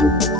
thank you